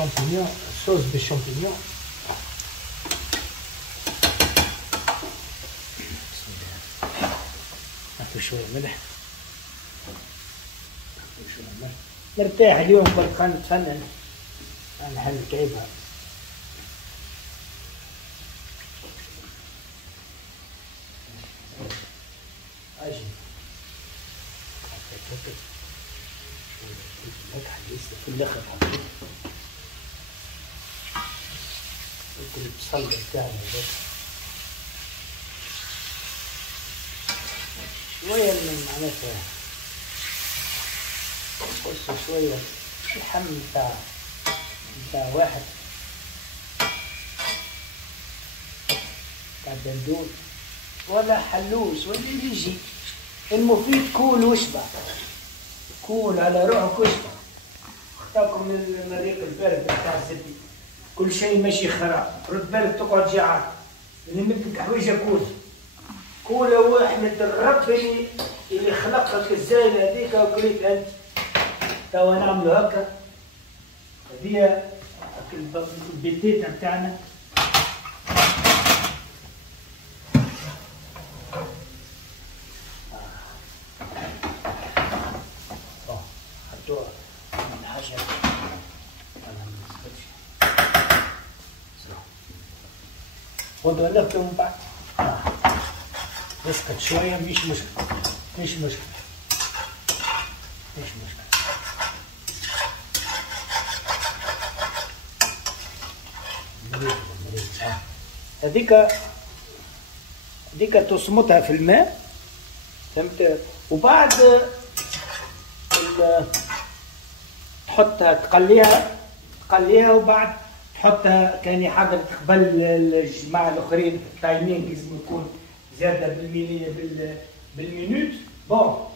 شامبينيون، صوص بالشامبينيون. نحطو شوية ملح، نحطو شوية ملح. نرتاح اليوم قلت خلينا نتفنن نحل كيفها. أجي حطيت الملح لسه في الآخر حطيت البصل بتاعنا ده شوية من معناتها قص شوية اللحم بتاع واحد بتاع الدندون ولا حلوس ولا اللي يجي، المفيد كول واشبع، كول على روحك واشبع. تاكل من المريق البارد بتاع الزبي، كل شيء ماشي خراب، رد بالك تقعد جعان، اللي مثلك حويجه كول واحمد الرب اللي خلقك الزايله هذيك وكليت انت. توا نعملوا هكا، هذيا البيتيتا بتاعنا. حطوها من حاجه انا ما نسكتش. خذوا نفطوا من بعد. نسكت شويه مش مشكله، مش مشكله، مش مشكله. هذيك تصمتها في الماء، فهمت؟ وبعد تحطها تقليها وبعد تحطها كان يحضر قبل الجماعه الاخرين التايمينج لازم يكون زاده بالمينوت. بون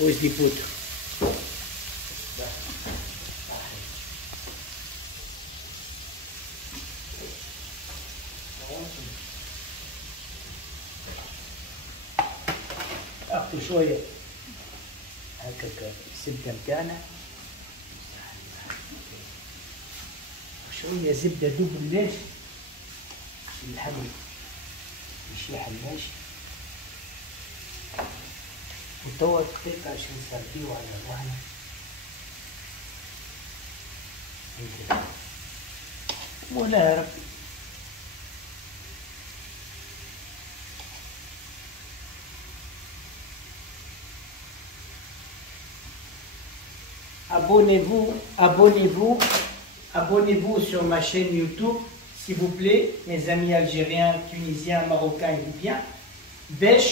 وش دي بودر اخذ شويه هكاك الزبده متاعنا، شويه زبده دوب اللاش اللحم مش يحماش، وتوا دقيقة باش نسربيو على روحنا. مولاها ربي. Abonnez-vous sur ma chaîne YouTube, s'il vous plaît, mes amis algériens, tunisiens, marocains et libyens. باش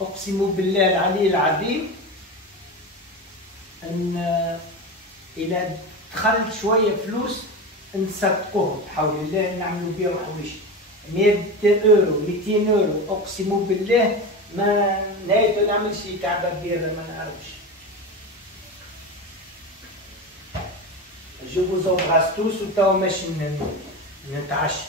أقسم بالله العلي العظيم أن إذا دخلت شوية فلوس نصدقوهم بحول الله، نعملوا بهم حوايج 100 يورو 200 يورو، أقسم بالله ما نهايته نعمل شي كعبة كبيرة ما نعرفش. Je vous embrasse tous وتوا ماشي نتعشى.